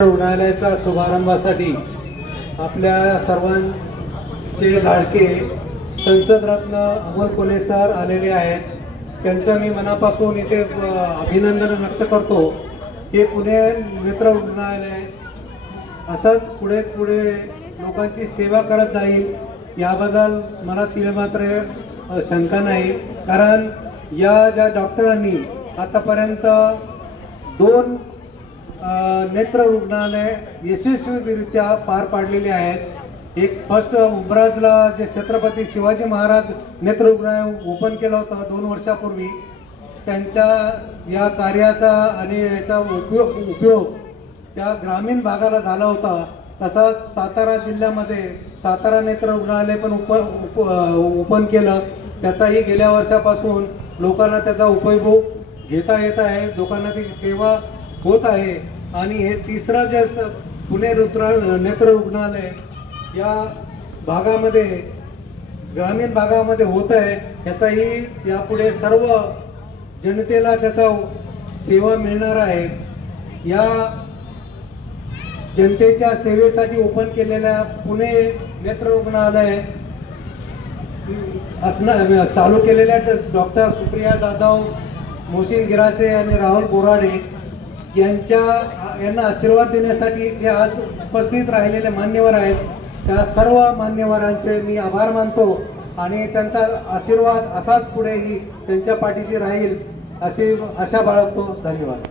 रुग्णालयाच्या शुभारंभासाठी आपल्या सर्वांचे लाडके संसदरत्न अमोल कोल्हे सर आलेले आहेत। त्यांचं मी मनापासून इथे अभिनंदन व्यक्त करतो की पुणे नेत्र रुग्णालय असंच पुढे पुढे लोकांची सेवा करत जाईल याबद्दल मला तिळमात्र शंका नाही। कारण या ज्या डॉक्टरांनी आतापर्यंत 2 नेत्र रुग्णालय यशस्वीरित्या पार पाडलेले आहेत। एक फर्स्ट उंबराजला जे छत्रपती शिवाजी महाराज नेत्र रुग्णालय ओपन केलं होतं 2 वर्षापूर्वी, त्यांच्या या कार्याचा आणि याचा उपयोग त्या ग्रामीण भागाला झाला होता। तसाच सातारा जिल्ह्यामध्ये सातारा नेत्र रुग्णालय पण ओपन केलं, त्याचाही गेल्या वर्षापासून लोकांना त्याचा उपयोग घेता येत आहे, लोकांना त्याची सेवा होत आहे। आणि हे तिसरं जे पुणे नेत्र रुग्णालय या भागामध्ये ग्रामीण भागामध्ये होत आहे, याचाही यापुढे सर्व जनतेला त्याचा सेवा मिळणार आहे। या जनतेच्या सेवेसाठी ओपन केलेल्या पुणे नेत्र रुग्णालय चालू केलेल्या डॉक्टर सुप्रिया जाधव, मोहसिन गिरासे आणि राहुल बोराडे यांना आशीर्वाद देण्यासाठी जे आज उपस्थित राहिलेले मान्यवर आहेत, त्या सर्व मान्यवरांचे मी आभार मानतो आणि त्यांचा आशीर्वाद असाच पुढेही त्यांच्या पाठीशी राहील अशी आशा बाळगतो। धन्यवाद।